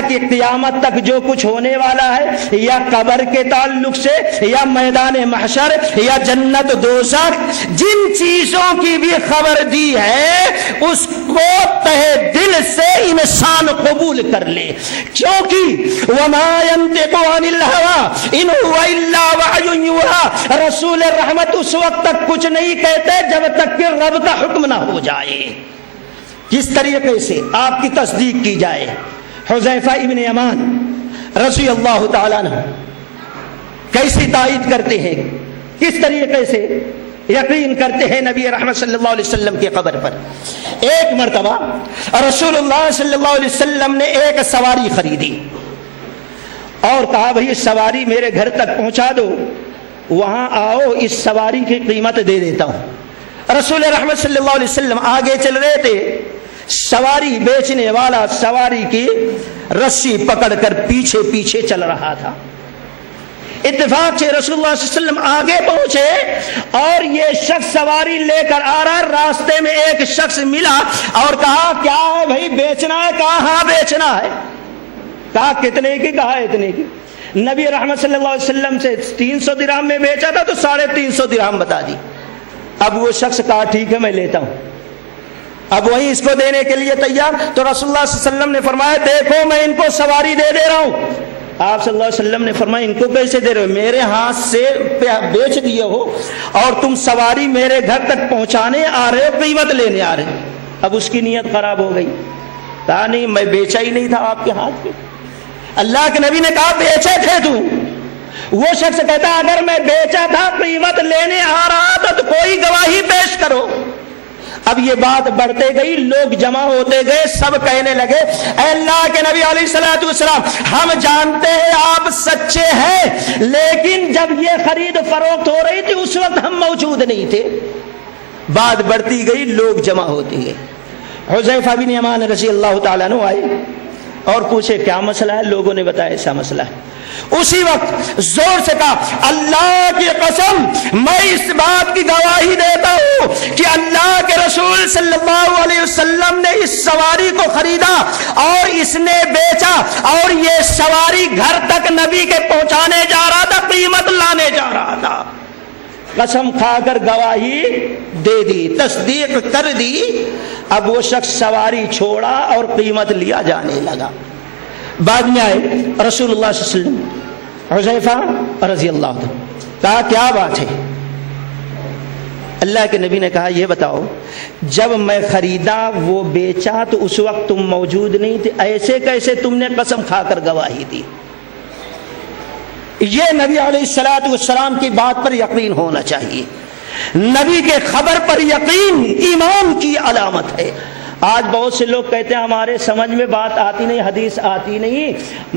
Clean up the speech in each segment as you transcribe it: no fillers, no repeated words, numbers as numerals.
کہ قیامت تک جو کچھ ہونے والا ہے یا قبر کے تعلق سے یا میدان محشر یا جنت دوزخ جن چیزوں کی بھی خبر دی ہے اس کو تہ دل سے انسان قبول کر لے، کیونکہ وما ينطق عن الهوى ان هو الا وحی یوحی، رسول رحمت اس وقت تک کچھ نہیں کہتے جب تک کہ رب کا حکم نہ ہو جائے۔ کس طریقے سے آپ کی تصدیق کی جائے؟ حذیفہ ابن یمان رضی اللہ تعالیٰ عنہ کیسی تائید کرتے ہیں، کس طریقے سے یقین کرتے ہیں نبی رحمت صلی اللہ علیہ وسلم کی قبر پر۔ ایک مرتبہ رسول اللہ صلی اللہ علیہ وسلم نے ایک سواری خریدی اور کہا بھئی سواری میرے گھر تک پہنچا دو، وہاں آؤ اس سواری کی قیمت دے دیتا ہوں۔ رسول رحمت صلی اللہ علیہ وسلم آگے چل رہے تھے، سواری بیچنے والا سواری کی رسی پکڑ کر پیچھے پیچھے چل رہا تھا۔ اتفاق سے رسول اللہ صلی اللہ علیہ وسلم آگے پہنچے اور یہ شخص سواری لے کر آ رہا، راستے میں ایک شخص ملا اور کہا کیا ہے بھائی بیچنا ہے؟ کہا ہاں بیچنا ہے۔ کہا کتنے کی؟ کہا اتنے کی۔ نبی رحمت صلی اللہ علیہ وسلم سے 300 درہم میں بیچا تھا تو 350 درہم بتا دی۔ اب وہ شخص کہا ٹھیک ہے میں لیتا ہوں، اب وہیں اس کو دینے کے لیے تیار۔ تو رسول اللہ صلی اللہ علیہ وسلم نے فرمایا دیکھو میں ان کو سواری دے رہا ہوں۔ آپ صلی اللہ علیہ وسلم نے فرمایا ان کو کیسے دے رہے ہو؟ میرے ہاتھ سے بیچ دیے ہو اور تم سواری میرے گھر تک پہنچانے آ رہے ہو، قیمت لینے آ رہے ہو۔ اب اس کی نیت خراب ہو گئی، کہا نہیں میں بیچا ہی نہیں تھا آپ کے ہاتھ پہ۔ اللہ کے نبی نے کہا بیچے تھے تم؟ وہ شخص کہتا اگر میں بیچا تھا قیمت لینے آ رہا تھا تو کوئی گواہی پیش کرو۔ اب یہ بات بڑھتے گئی، لوگ جمع ہوتے گئے، سب کہنے لگے اے اللہ کے نبی علیہ الصلوۃ والسلام ہم جانتے ہیں آپ سچے ہیں، لیکن جب یہ خرید فروخت ہو رہی تھی اس وقت ہم موجود نہیں تھے۔ بات بڑھتی گئی، لوگ جمع ہوتے گئے۔ حذیفہ بن یمان رضی اللہ تعالیٰ عنہ آئے اور پوچھے کیا مسئلہ ہے؟ لوگوں نے بتایا ایسا مسئلہ ہے۔ اسی وقت زور سے کہا اللہ کی قسم میں اس بات کی گواہی دیتا ہوں کہ اللہ کے رسول صلی اللہ علیہ وسلم نے اس سواری کو خریدا اور اس نے بیچا اور یہ سواری گھر تک نبی کے پہنچانے جا رہا تھا، قیمت لانے جا رہا تھا۔ قسم کھا کر گواہی دے دی، تصدیق کر دی۔ اب وہ شخص سواری چھوڑا اور قیمت لیا جانے لگا۔ بعد میں آئے رسول اللہ صلی اللہ علیہ وسلم، حذیفہ رضی اللہ عنہ، کہا کیا بات ہے؟ اللہ کے نبی نے کہا یہ بتاؤ جب میں خریدا وہ بیچا تو اس وقت تم موجود نہیں تھے، ایسے کیسے تم نے قسم کھا کر گواہی دی؟ یہ نبی علیہ الصلوۃ والسلام کی بات پر یقین ہونا چاہیے۔ نبی کے خبر پر یقین ایمان کی علامت ہے۔ آج بہت سے لوگ کہتے ہیں ہمارے سمجھ میں بات آتی نہیں، حدیث آتی نہیں،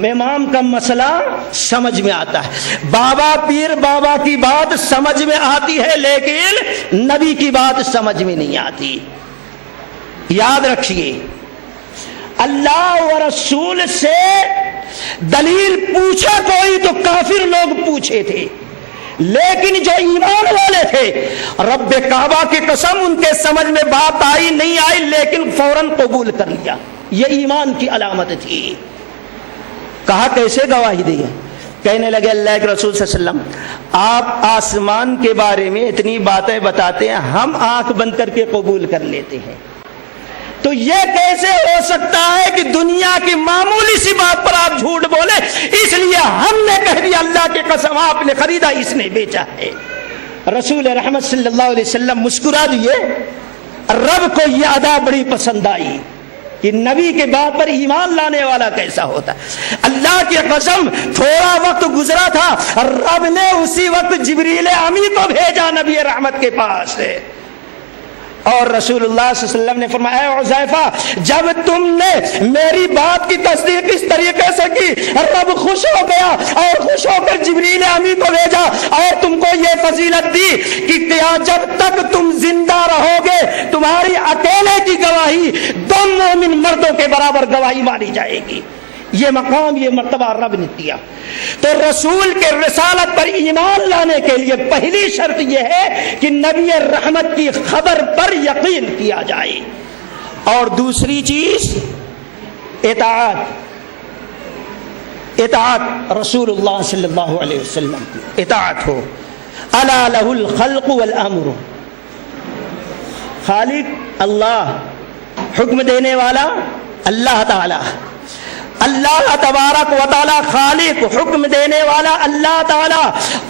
امام کا مسئلہ سمجھ میں آتا ہے، بابا پیر بابا کی بات سمجھ میں آتی ہے لیکن نبی کی بات سمجھ میں نہیں آتی۔ یاد رکھیے اللہ و رسول سے دلیل پوچھا کوئی تو کافر لوگ پوچھے تھے، لیکن جو ایمان والے تھے رب کعبہ کی قسم ان کے سمجھ میں بات آئی نہیں آئی لیکن فوراً قبول کر لیا۔ یہ ایمان کی علامت تھی۔ کہا کیسے گواہی دی؟ کہنے لگے اللہ کے رسول صلی اللہ علیہ وسلم آپ آسمان کے بارے میں اتنی باتیں بتاتے ہیں، ہم آنکھ بند کر کے قبول کر لیتے ہیں، تو یہ کیسے ہو سکتا ہے کہ دنیا کی معمولی سی بات پر آپ جھوٹ بولے؟ اس لیے ہم نے کہہ دیا اللہ کی قسم آپ نے خریدا اس نے بیچا ہے۔ رسول رحمت صلی اللہ علیہ وسلم مسکرا دیے۔ رب کو یہ ادا بڑی پسند آئی کہ نبی کے بات پر ایمان لانے والا کیسا ہوتا ہے۔ اللہ کی قسم تھوڑا وقت گزرا تھا، رب نے اسی وقت جبریل امی کو بھیجا نبی رحمت کے پاس، اور رسول اللہ صلی اللہ علیہ وسلم نے فرمایا اے حذیفہ جب تم نے میری بات کی تصدیق اس طریقے سے کی رب خوش ہو گیا اور خوش ہو کر جبریل امی کو بھیجا اور تم کو یہ فضیلت دی کہ جب تک تم زندہ رہو گے تمہاری اکیلے کی گواہی 2 مومن مردوں کے برابر گواہی مانی جائے گی۔ یہ مقام یہ مرتبہ رب نے دیا۔ تو رسول کے رسالت پر ایمان لانے کے لیے پہلی شرط یہ ہے کہ نبی رحمت کی خبر پر یقین کیا جائے، اور دوسری چیز اطاعت، اطاعت رسول اللہ صلی اللہ علیہ وسلم کی اطاعت ہو. الا لہ الخلق والامر، خالق اللہ، حکم دینے والا اللہ تعالی، اللہ تبارک و تعالی خالق، حکم دینے والا اللہ تعالی،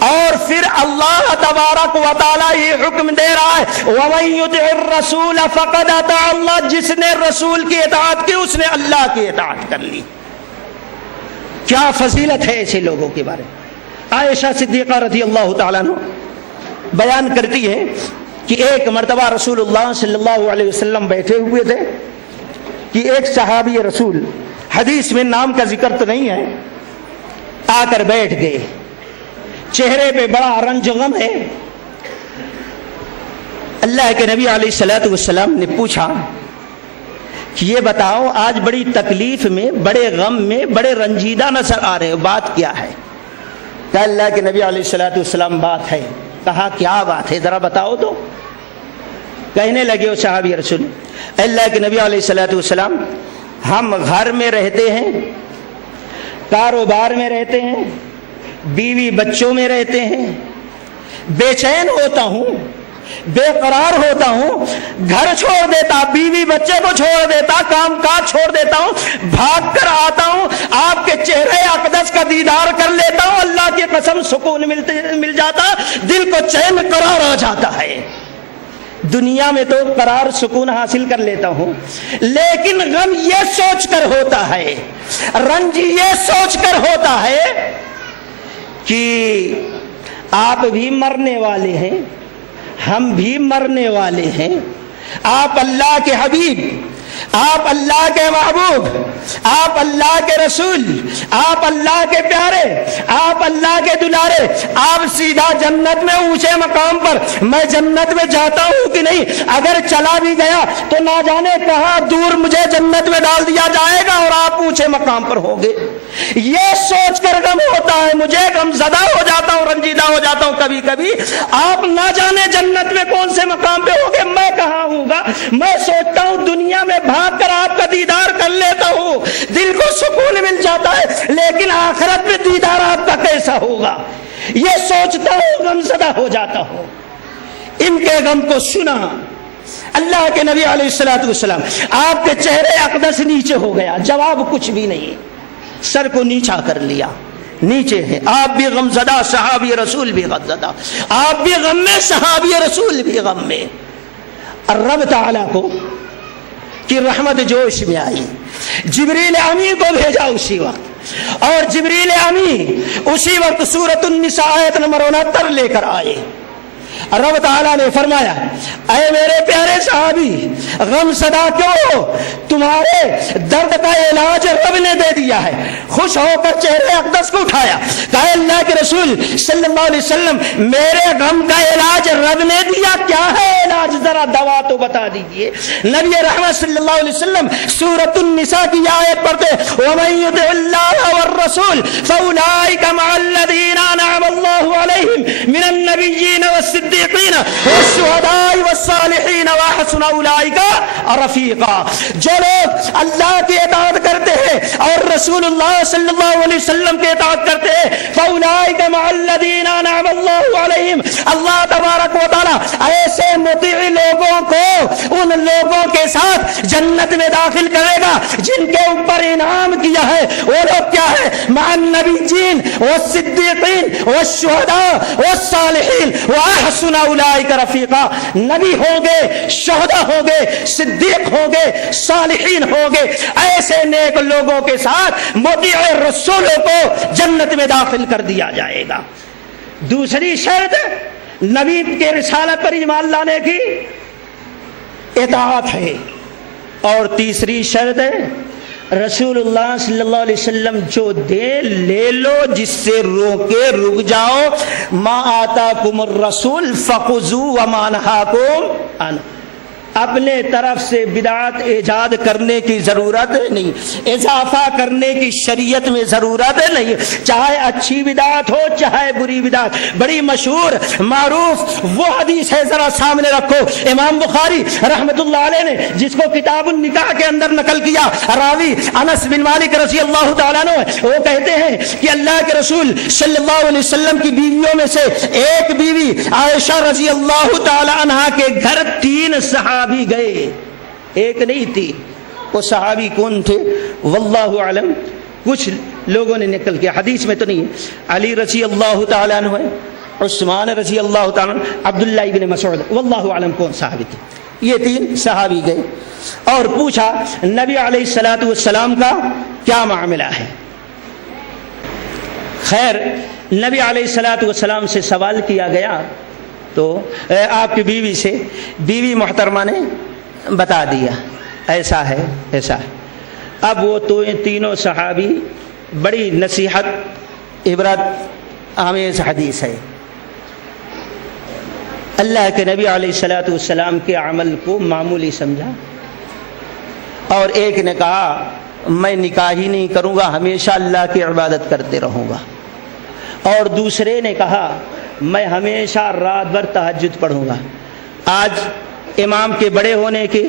اور پھر اللہ تبارک و تعالی یہ حکم دے رہا ہے وَمَن يُطِعِ الرَّسُولَ فَقَدْ أَطَاعَ اللَّهَ، جس نے رسول کی اطاعت کی اس نے اللہ کی اطاعت کر لی. کیا فضیلت ہے ایسے لوگوں کے بارے میں. عائشہ صدیقہ رضی اللہ تعالیٰ عنہ بیان کرتی ہے کہ ایک مرتبہ رسول اللہ صلی اللہ علیہ وسلم بیٹھے ہوئے تھے کہ ایک صحابی رسول، حدیث میں نام کا ذکر تو نہیں ہے، آ کر بیٹھ گئے. چہرے پہ بڑا رنج غم ہے. اللہ کے نبی علیہ الصلوۃ والسلام نے پوچھا کہ یہ بتاؤ آج بڑی تکلیف میں، بڑے غم میں، بڑے رنجیدہ نظر آ رہے ہو، بات کیا ہے؟ کہ اللہ کے نبی علیہ الصلوۃ والسلام بات ہے. کہا کیا بات ہے ذرا بتاؤ تو. کہنے لگے وہ صحابی رسول، اللہ کے نبی علیہ الصلوۃ والسلام ہم گھر میں رہتے ہیں، کاروبار میں رہتے ہیں، بیوی بچوں میں رہتے ہیں، بے چین ہوتا ہوں، بے قرار ہوتا ہوں، گھر چھوڑ دیتا، بیوی بچے کو چھوڑ دیتا، کام کاج چھوڑ دیتا ہوں، بھاگ کر آتا ہوں، آپ کے چہرے اقدس کا دیدار کر لیتا ہوں، اللہ کی قسم سکون مل جاتا، دل کو چین قرار آ جاتا ہے. دنیا میں تو قرار سکون حاصل کر لیتا ہوں، لیکن غم یہ سوچ کر ہوتا ہے، رنج یہ سوچ کر ہوتا ہے کہ آپ بھی مرنے والے ہیں، ہم بھی مرنے والے ہیں. آپ اللہ کے حبیب، آپ اللہ کے محبوب، آپ اللہ کے رسول، آپ اللہ کے پیارے، آپ اللہ کے دلارے، آپ سیدھا جنت میں اونچے مقام پر، میں جنت میں جاتا ہوں کہ نہیں، اگر چلا بھی گیا تو نہ جانے کہاں دور مجھے جنت میں ڈال دیا جائے گا اور آپ اونچے مقام پر ہوں گے. یہ سوچ کر غم ہوتا ہے، مجھے غم زدہ ہو جاتا ہوں، رنجیدہ ہو جاتا ہوں کبھی کبھی. آپ نہ جانے جنت میں کون سے مقام پہ ہوگے، میں کہاں ہوں گا. میں سوچتا ہوں دنیا میں بھاگ کر آپ کا دیدار کر لیتا ہوں، دل کو سکون مل جاتا ہے، لیکن آخرت میں دیدار آپ کا کیسا ہوگا یہ سوچتا ہوں، غم زدہ ہو جاتا ہوں. ان کے غم کو سنا اللہ کے نبی علیہ الصلوۃ والسلام. آپ کے چہرے اقدس نیچے ہو گیا، جواب کچھ بھی نہیں، سر کو نیچا کر لیا، نیچے ہے. آپ بھی غم زدہ، صحابی رسول بھی غم زدہ، آپ بھی غم میں، صحابی رسول بھی غم میں. رب تعالیٰ کو کی رحمت جوش میں آئی، جبریل امی کو بھیجا اسی وقت، اور جبریل امی اسی وقت سورۃ النساء آیت نمبر 69 لے کر آئے. رب تعالیٰ نے فرمایا اے میرے پیارے صحابی غم زدہ کیوں ہو، تمہارے درد کا علاج رب نے دے دیا ہے. خوش ہو کر چہرے اقدس کو اٹھایا، کہا اللہ کے رسول صلی اللہ علیہ وسلم میرے غم کا علاج رب نے دیا، کیا ہے علاج، ذرا دوا تو بتا دیجئے. نبی رحمت صلی اللہ علیہ وسلم سورۃ النساء کی آیت پڑھتے وَمَن يُطِعِ اللَّهَ وَالرَّسُولَ فَأُولَٰئِكَ مَعَ الَّذِينَ أَنْعَمَ اللَّهُ عَلَيْهِمْ مِنَ النَّبِيِّينَ وَالصِّدِّيقِينَ والشهداء والصالحين وحسن اولئك رفیقا. جو لوگ اللہ کی اطاعت کرتے ہیں اور رسول اللہ صلی اللہ علیہ وسلم کی اطاعت کرتے ہیں فاولئک مع الذین انعم اللہ علیہم، اللہ تبارک و تعالی ایسے مطیع لوگوں کو ان لوگوں کے ساتھ جنت میں داخل کرے گا جن کے اوپر انعام کیا ہے. وہ لوگ کیا ہے، مع النبیین والصدیقین والشہداء والصالحین وحسن اولئک رفیقا. نبی ہوں گے، شہداء ہوں گے، صدیق ہوں گے، صالحین ہوں گے، ایسے نیک لوگوں کے ساتھ مطیع رسولوں کو جنت میں داخل کر دیا جائے گا. دوسری شرط نبی کے رسالت پر ایمان لانے کی اطاعت ہے، اور تیسری شرط ہے رسول اللہ صلی اللہ علیہ وسلم جو دے لے لو، جس سے روکے رک جاؤ. ما آتاکم الرسول فخذوہ وما نہاکم عنہ. اپنے طرف سے بدعت ایجاد کرنے کی ضرورت نہیں، اضافہ کرنے کی شریعت میں ضرورت نہیں، چاہے اچھی بدعت ہو چاہے بری بدعت۔ بڑی مشہور معروف وہ حدیث ہے، ذرا سامنے رکھو، امام بخاری رحمت اللہ علیہ نے جس کو کتاب النکاح کے اندر نقل کیا، راوی انس بن مالک رضی اللہ تعالیٰ عنہ، وہ کہتے ہیں کہ اللہ کے رسول صلی اللہ علیہ وسلم کی بیویوں میں سے ایک بیوی عائشہ رضی اللہ تعالی عنہا کے گھر 3 صحابی گئے، ایک نہیں 3۔ وہ صحابی کون تھے واللہ اعلم، کچھ لوگوں نے نقل کیا، حدیث میں تو نہیں ہے۔ علی رضی اللہ تعالی عنہ ہے، عثمان رضی اللہ تعالی عنہ، عبداللہ ابن مسعود، واللہ اعلم کون صحابی تھے۔ یہ 3 صحابی گئے اور پوچھا نبی علیہ الصلوۃ والسلام کا کیا معاملہ ہے۔ خیر نبی علیہ الصلوۃ والسلام سے سوال کیا گیا تو آپ کی بیوی سے، بیوی محترمہ نے بتا دیا ایسا ہے ایسا ہے۔ اب وہ تو تینوں صحابی، بڑی نصیحت عبرت آمیز حدیث ہے، اللہ کے نبی علیہ الصلوۃ والسلام کے عمل کو معمولی سمجھا، اور ایک نے کہا میں نکاح ہی نہیں کروں گا، ہمیشہ اللہ کی عبادت کرتے رہوں گا، اور دوسرے نے کہا میں ہمیشہ رات بھر تہجد پڑھوں گا۔ آج امام کے بڑے ہونے کی،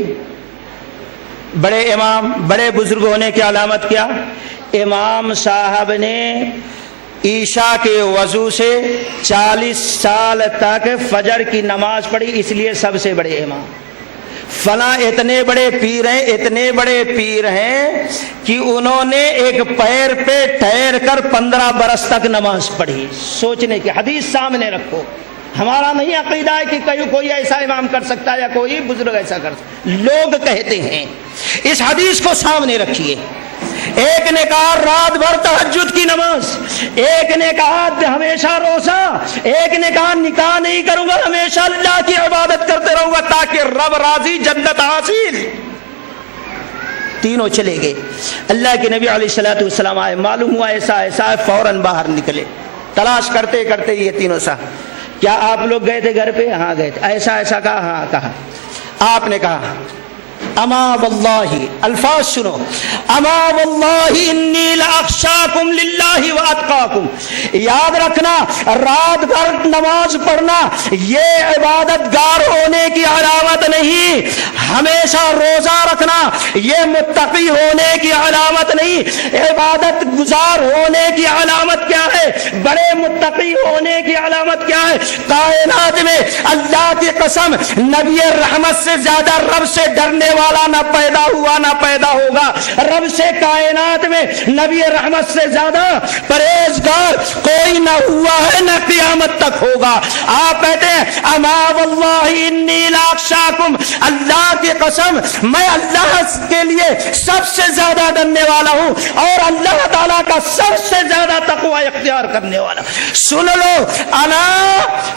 بڑے امام بڑے بزرگ ہونے کی علامت کیا؟ امام صاحب نے عشاء کے وضو سے 40 سال تک فجر کی نماز پڑھی، اس لیے سب سے بڑے امام۔ فلاں اتنے بڑے پیر ہیں، اتنے بڑے پیر ہیں کہ انہوں نے ایک پیر پہ ٹھہر کر 15 برس تک نماز پڑھی۔ سوچنے کی حدیث سامنے رکھو، ہمارا نہیں عقیدہ ہے کہ کوئی ایسا امام کر سکتا ہے یا کوئی بزرگ ایسا کر سکتا، لوگ کہتے ہیں۔ اس حدیث کو سامنے رکھیے، ایک نے کہا رات بھر تہجد کی نماز، ایک نے کہا ہمیشہ روزہ، ایک نے کہا نکاح نہیں کروں گا، ہمیشہ اللہ کی عبادت کرتے رہوں گا تاکہ رب راضی، جنت حاصل۔ تینوں چلے گئے، اللہ کے نبی علیہ الصلوۃ والسلام آئے، معلوم ہوا ایسا ایسا ہے، فوراً باہر نکلے، تلاش کرتے کرتے یہ تینوں صاحب، کیا آپ لوگ گئے تھے گھر پہ؟ ہاں گئے تھے۔ ایسا ایسا کہا؟ ہاں کہا۔ آپ نے کہا اما واللہ، الفاظ سنو، اما واللہ انی لاخشاکم للہ واتقاکم، یاد رکھنا رات بھر نماز پڑھنا یہ عبادت گار ہونے کی علامت نہیں، ہمیشہ روزہ رکھنا یہ متقی ہونے کی علامت نہیں، عبادت گزار ہونے کی علامت کیا ہے؟ بڑے متقی ہونے کی علامت کیا ہے؟ کائنات میں اللہ کی قسم نبی رحمت سے زیادہ رب سے ڈرنے والا نہ پیدا ہوا نہ پیدا ہوگا، رب سے کائنات میں نبی رحمت سے زیادہ پرہیزگار کوئی نہ ہوا ہے نہ قیامت تک ہوگا۔ آپ کہتے ہیں اما واللہ انی لاخشاکم، اللہ کی قسم میں اللہ کے لیے سب سے زیادہ ڈرنے والا ہوں اور اللہ تعالیٰ کا سب سے زیادہ تقوی اختیار کرنے والا۔ سن لو، انا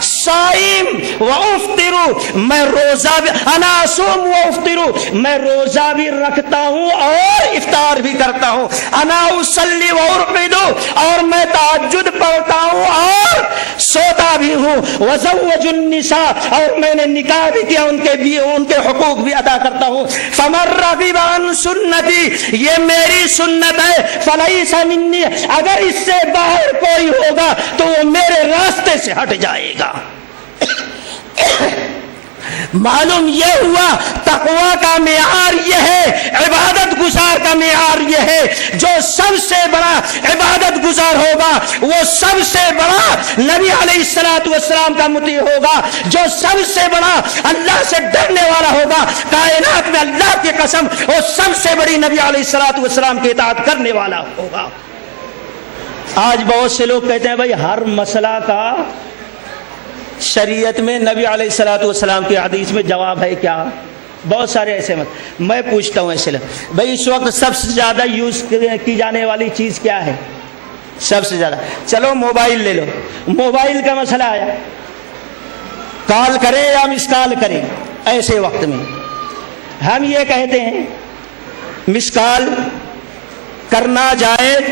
صائم و افطر، میں روزہ بھی، انا اصوم و افطر، میں روزہ بھی رکھتا ہوں اور افطار بھی کرتا ہوں، انا اصلی و ارقد، اور میں تہجد پڑھتا ہوں اور سوتا بھی ہوں، وزوج النساء، اور میں نے نکاح بھی کیا، ان کے حقوق بھی ادا کرتا ہوں، فمن رغب عن سنتی، یہ میری سنت ہے، فلیس منی، اگر اس سے باہر کوئی ہوگا تو وہ میرے راستے سے ہٹ جائے گا۔ معلوم یہ ہوا تقوی کا معیار یہ ہے، عبادت گزار کا معیار یہ ہے، جو سب سے بڑا عبادت گزار ہوگا وہ سب سے بڑا نبی علیہ الصلوۃ والسلام کا مطیع ہوگا، جو سب سے بڑا اللہ سے ڈرنے والا ہوگا کائنات میں، اللہ کی قسم وہ سب سے بڑی نبی علیہ الصلوۃ والسلام کی اطاعت کرنے والا ہوگا۔ آج بہت سے لوگ کہتے ہیں بھائی ہر مسئلہ کا شریعت میں نبی علیہ الصلوۃ والسلام کی حدیث میں جواب ہے کیا؟ بہت سارے ایسے مت، میں پوچھتا ہوں ایسے بھائی اس وقت سب سے زیادہ یوز کی جانے والی چیز کیا ہے؟ سب سے زیادہ، چلو موبائل لے لو، موبائل کا مسئلہ آیا، کال کریں یا مس کال کریں، ایسے وقت میں ہم یہ کہتے ہیں مس کال کرنا جائز